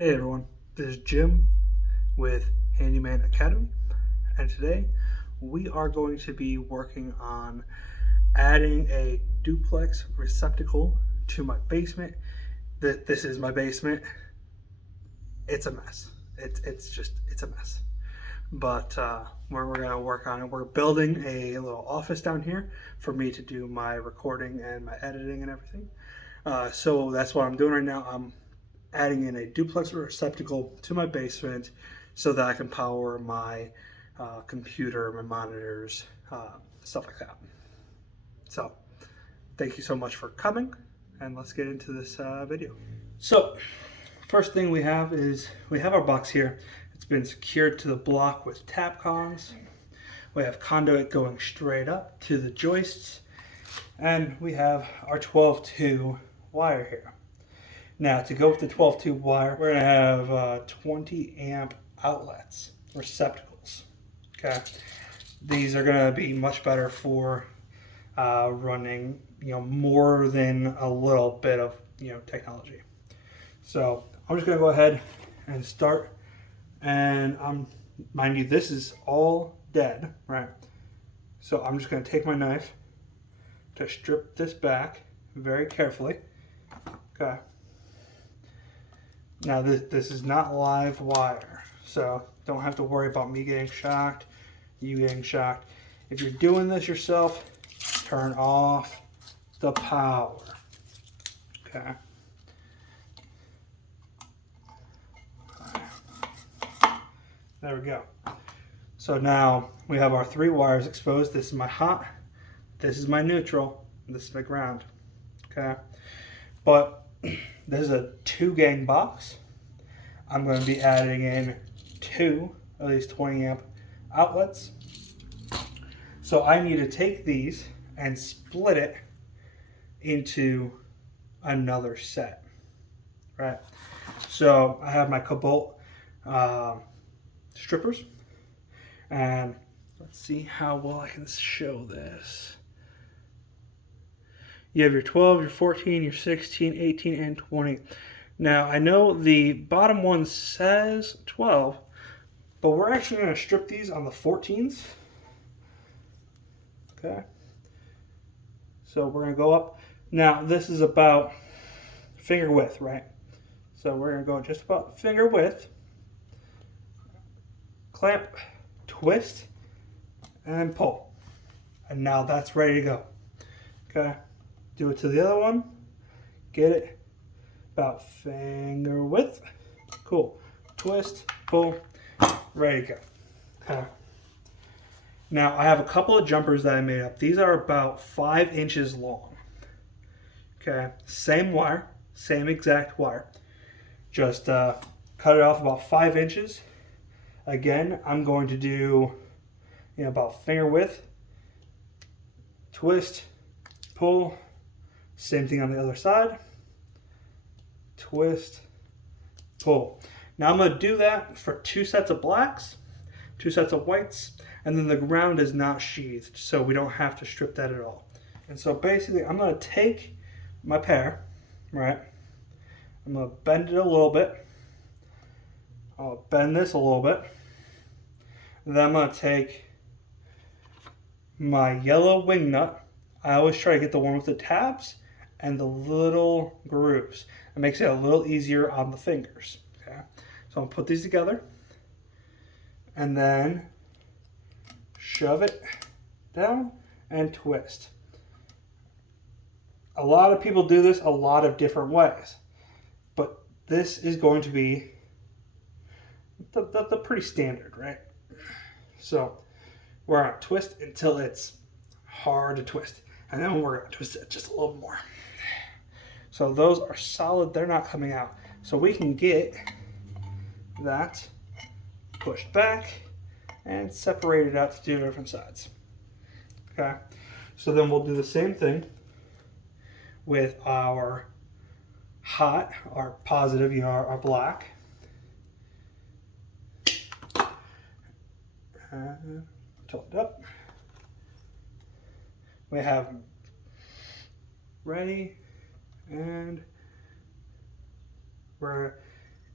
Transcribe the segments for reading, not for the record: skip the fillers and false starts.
Hey everyone, this is Jim with Handyman Academy, and today we are going to be working on adding a duplex receptacle to my basement. This is my basement. It's a mess. It's a mess. But we're going to work on it. We're building a little office down here for me to do my recording and my editing and everything. So that's what I'm doing right now. I'm adding in a duplex receptacle to my basement so that I can power my computer, my monitors, stuff like that. So, thank you so much for coming, and let's get into this video. So, first thing we have is we have our box here. It's been secured to the block with Tapcons. We have conduit going straight up to the joists, and we have our 12-2 wire here. Now, to go with the 12-2 wire, we're going to have 20 amp outlets, receptacles. Okay, these are going to be much better for running, more than a little bit of, technology. So I'm just going to go ahead and start. And mind you, this is all dead, right? So I'm just going to take my knife to strip this back very carefully. Okay. Now this is not live wire, so don't have to worry about me getting shocked, you getting shocked. If you're doing this yourself, turn off the power. Okay. There we go. So now we have our 3 wires exposed. This is my hot, this is my neutral, and this is my ground. Okay. But this is a 2-gang box. I'm going to be adding in 2 of these 20 amp outlets. So I need to take these and split it into another set, right? So I have my Cobalt strippers, and let's see how well I can show this. You have your 12, your 14, your 16, 18, and 20. Now, I know the bottom one says 12, but we're actually going to strip these on the 14s. Okay. So we're going to go up. Now, this is about finger width, right? So we're going to go just about finger width. Clamp, twist, and pull. And now that's ready to go. Okay. Do it to the other one. Get it about finger width. Cool. Twist, pull, ready to go. Okay. Now I have a couple of jumpers that I made up. These are about 5 inches long. Okay. Same wire, same exact wire. Just cut it off about 5 inches. Again, I'm going to do about finger width. Twist, pull. Same thing on the other side. Twist, pull. Now I'm going to do that for 2 sets of blacks, 2 sets of whites, and then the ground is not sheathed, so we don't have to strip that at all. And so basically I'm going to take my pair, right? I'm going to bend it a little bit. I'll bend this a little bit. And then I'm going to take my yellow wing nut. I always try to get the one with the tabs and the little grooves. It makes it a little easier on the fingers. Okay, so I'm gonna put these together and then shove it down and twist. A lot of people do this a lot of different ways, but this is going to be the pretty standard, right? So we're gonna twist until it's hard to twist, and then we're gonna twist it just a little more. So those are solid, they're not coming out. So we can get that pushed back and separated out to 2 different sides. Okay, so then we'll do the same thing with our hot, our positive, our black. Tilt it up. We have ready, and we're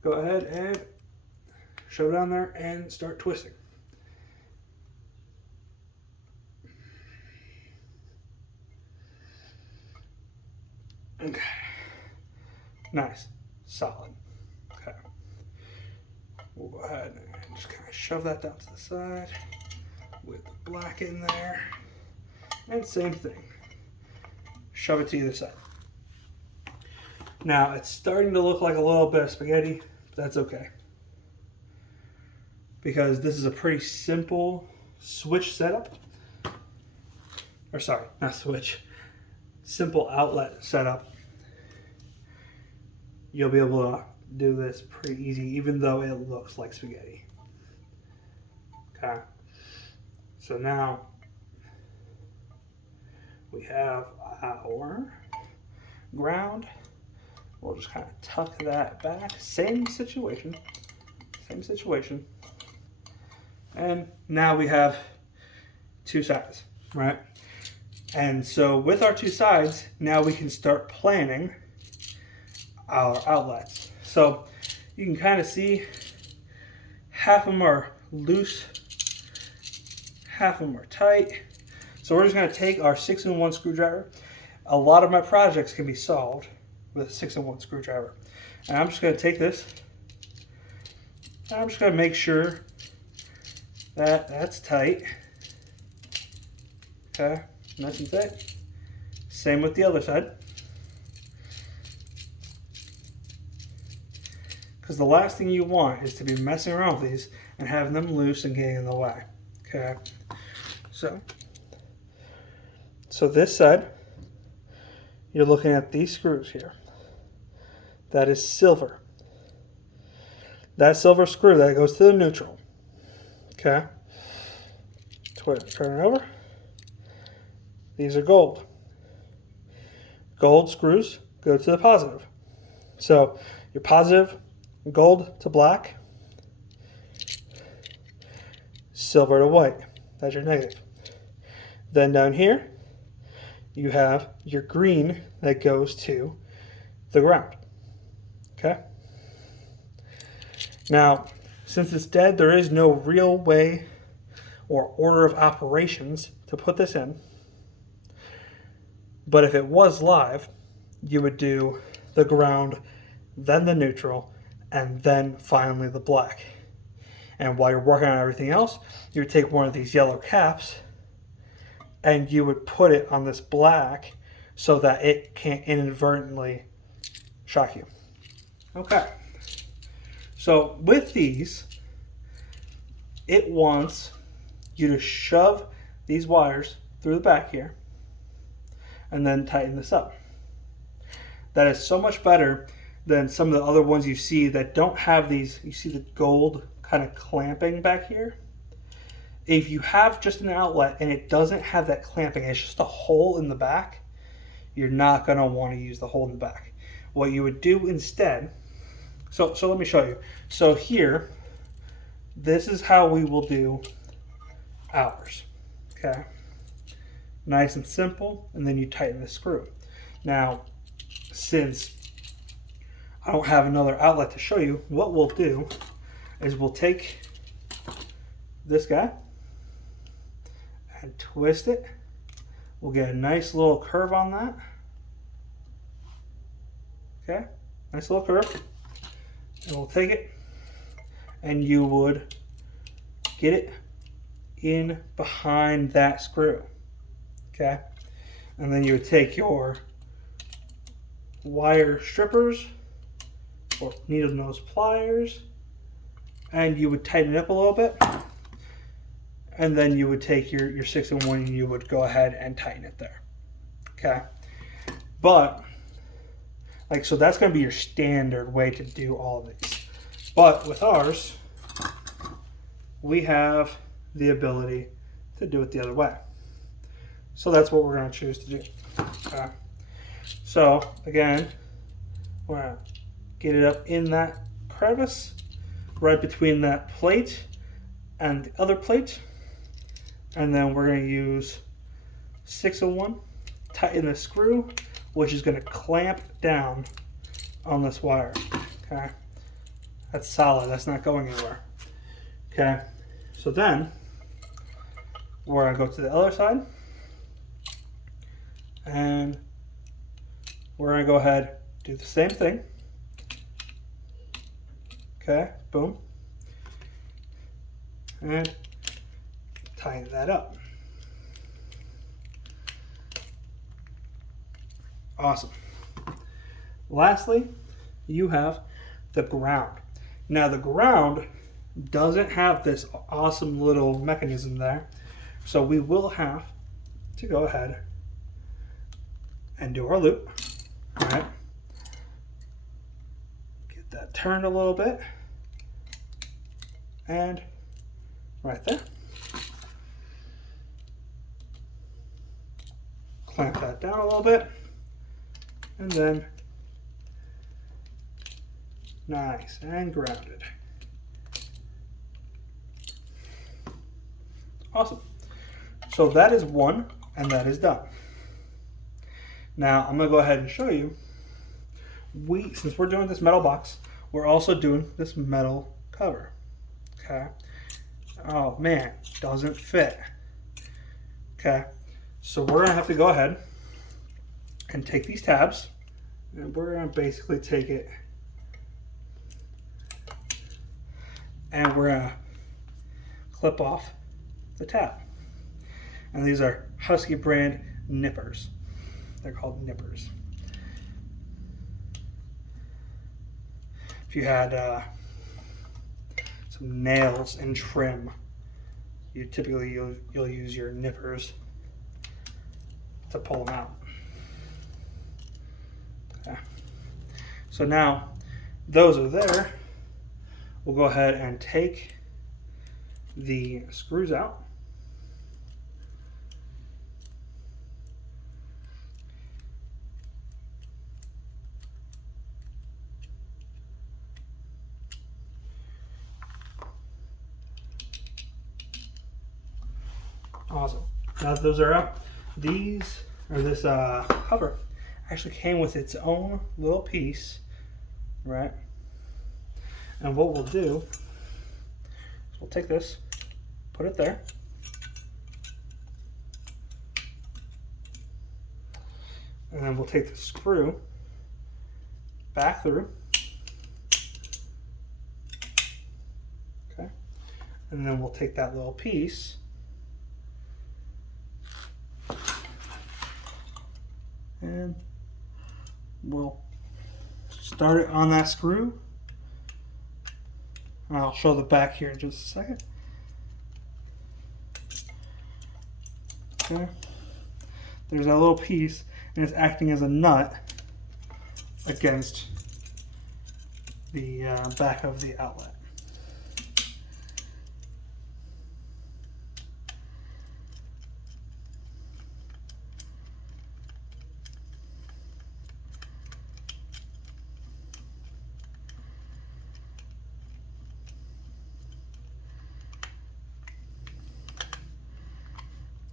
go ahead and shove it down there and start twisting. Okay. Nice. Solid. Okay. We'll go ahead and just kind of shove that down to the side with the black in there. And same thing. Shove it to either side. Now it's starting to look like a little bit of spaghetti, but that's okay. Because this is a pretty simple switch setup. Or sorry, not switch. Simple outlet setup. You'll be able to do this pretty easy, even though it looks like spaghetti. Okay. So now we have our ground. We'll just kind of tuck that back. Same situation. Same situation. And now we have two sides, right? And so with our two sides, now we can start planning our outlets. So you can kind of see half of them are loose, half of them are tight. So we're just going to take our 6-in-1 screwdriver. A lot of my projects can be solved with a 6-in-1 screwdriver. And I'm just going to take this, and I'm just going to make sure that that's tight. Okay, nice and tight. Same with the other side. Because the last thing you want is to be messing around with these and having them loose and getting in the way. Okay, so this side, you're looking at these screws here. That is silver. That silver screw that goes to the neutral. Okay, turn it over. These are gold. Gold screws go to the positive. So your positive, gold to black, silver to white. That's your negative. Then down here, you have your green that goes to the ground. Okay? Now, since it's dead, there is no real way or order of operations to put this in. But if it was live, you would do the ground, then the neutral, and then finally the black. And while you're working on everything else, you would take one of these yellow caps and you would put it on this black so that it can't inadvertently shock you. Okay. So with these, it wants you to shove these wires through the back here and then tighten this up. That is so much better than some of the other ones you see that don't have these. You see the gold kind of clamping back here? If you have just an outlet and it doesn't have that clamping, it's just a hole in the back, you're not going to want to use the hole in the back. What you would do instead, so let me show you. So here, this is how we will do ours. Okay, nice and simple, and then you tighten the screw. Now, since I don't have another outlet to show you, what we'll do is we'll take this guy and twist it. We'll get a nice little curve on that. Okay, nice little curve. And we'll take it and you would get it in behind that screw. Okay, and then you would take your wire strippers or needle nose pliers and you would tighten it up a little bit, and then you would take your 6-in-1 and you would go ahead and tighten it there. Okay, but so that's going to be your standard way to do all of these. But with ours, we have the ability to do it the other way. So that's what we're going to choose to do. Okay. So again, we're going to get it up in that crevice right between that plate and the other plate. And then we're going to use 6-in-1, tighten the screw, which is going to clamp down on this wire. Okay. That's solid. That's not going anywhere. Okay. So then we're going to go to the other side. And we're going to go ahead, do the same thing. Okay, boom. And tighten that up. Awesome. Lastly, you have the ground. Now the ground doesn't have this awesome little mechanism there, so we will have to go ahead and do our loop. All right. Get that turned a little bit. And right there. Clamp that down a little bit. And then nice and grounded. Awesome. So that is one, and that is done. Now I'm going to go ahead and show you. Since we're doing this metal box, we're also doing this metal cover. Okay. Oh man, doesn't fit. Okay. So we're going to have to go ahead and take these tabs, and we're going to basically take it and we're going to clip off the tab. And these are Husky brand nippers. They're called nippers. If you had some nails and trim, you'll use your nippers to pull them out. Okay. So now those are there. We'll go ahead and take the screws out. Awesome. Now that those are out, this cover actually came with its own little piece, right? And what we'll do is we'll take this, put it there, and then we'll take the screw back through, okay? And then we'll take that little piece and we'll start it on that screw. I'll show the back here in just a second. Okay. There's that little piece, and it's acting as a nut against the back of the outlet.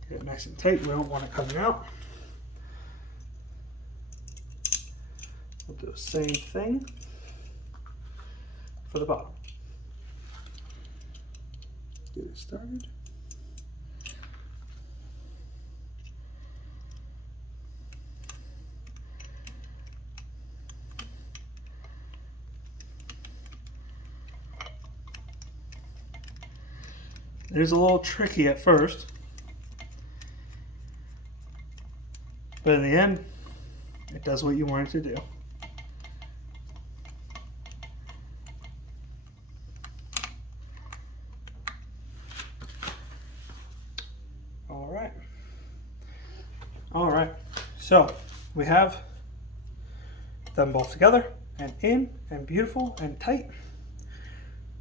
Get it nice and tight. We don't want it coming out. We'll do the same thing for the bottom. Get it started. It is a little tricky at first, but in the end, it does what you want it to do. All right. So we have them both together and in and beautiful and tight.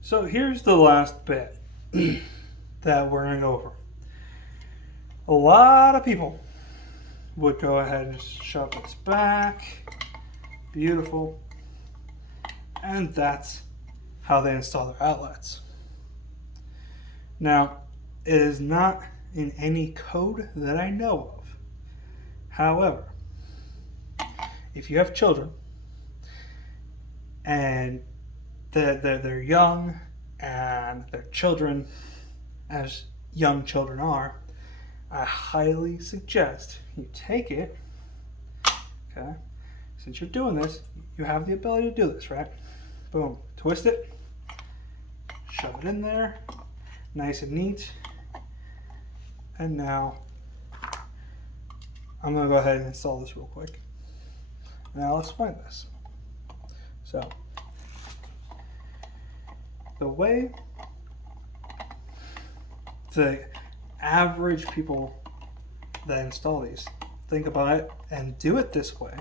So here's the last bit that we're going to go over. A lot of people would go ahead and shove this back. Beautiful. And that's how they install their outlets. Now, it is not in any code that I know of. However, if you have children and they're young and they're children, as young children are, I highly suggest you take it. Okay, since you're doing this, you have the ability to do this, right? Boom, twist it, shove it in there, nice and neat. And now I'm going to go ahead and install this real quick. And I'll explain this. So, the way the average people that install these think about it and do it this way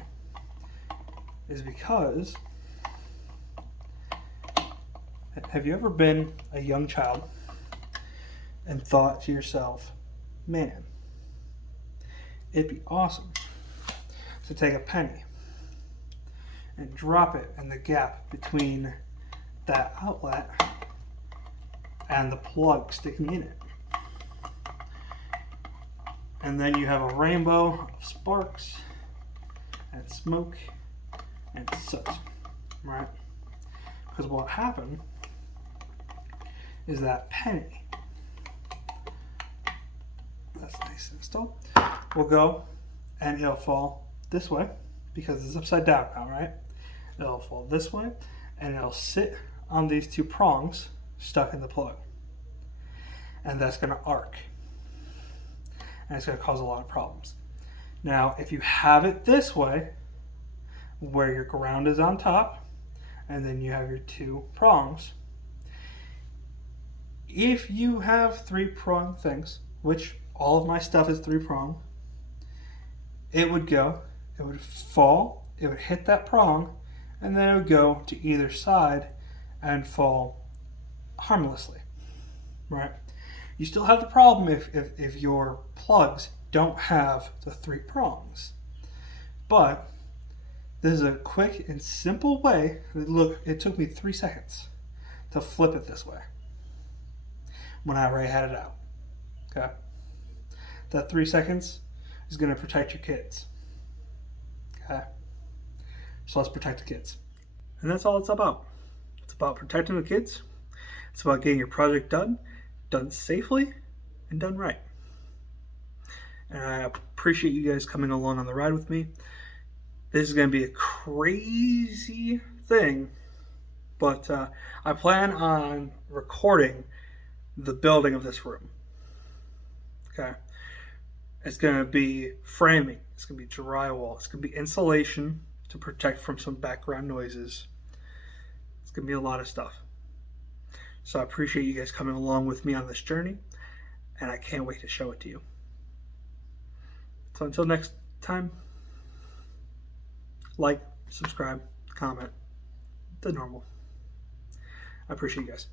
is because, have you ever been a young child and thought to yourself, man, it'd be awesome to take a penny and drop it in the gap between that outlet and the plug sticking in it. And then you have a rainbow of sparks and smoke and soot, right? Because what happened is that penny, that's nice and installed, will go and it'll fall this way because it's upside down now, right? It'll fall this way and it'll sit on these two prongs stuck in the plug. And that's going to arc. And it's going to cause a lot of problems. Now, if you have it this way, where your ground is on top, and then you have your two prongs, if you have 3-prong things, which all of my stuff is 3-prong, it would fall, it would hit that prong, and then it would go to either side and fall harmlessly, right? You still have the problem if your plugs don't have the 3 prongs. But this is a quick and simple way. Look, it took me 3 seconds to flip it this way when I already had it out. Okay? That 3 seconds is going to protect your kids. Okay? So let's protect the kids. And that's all it's about. It's about protecting the kids. It's about getting your project done safely, and done right. And I appreciate you guys coming along on the ride with me. This is going to be a crazy thing, but I plan on recording the building of this room. Okay. It's going to be framing. It's going to be drywall. It's going to be insulation to protect from some background noises. It's going to be a lot of stuff. So I appreciate you guys coming along with me on this journey, and I can't wait to show it to you. So until next time, like, subscribe, comment, the normal. I appreciate you guys.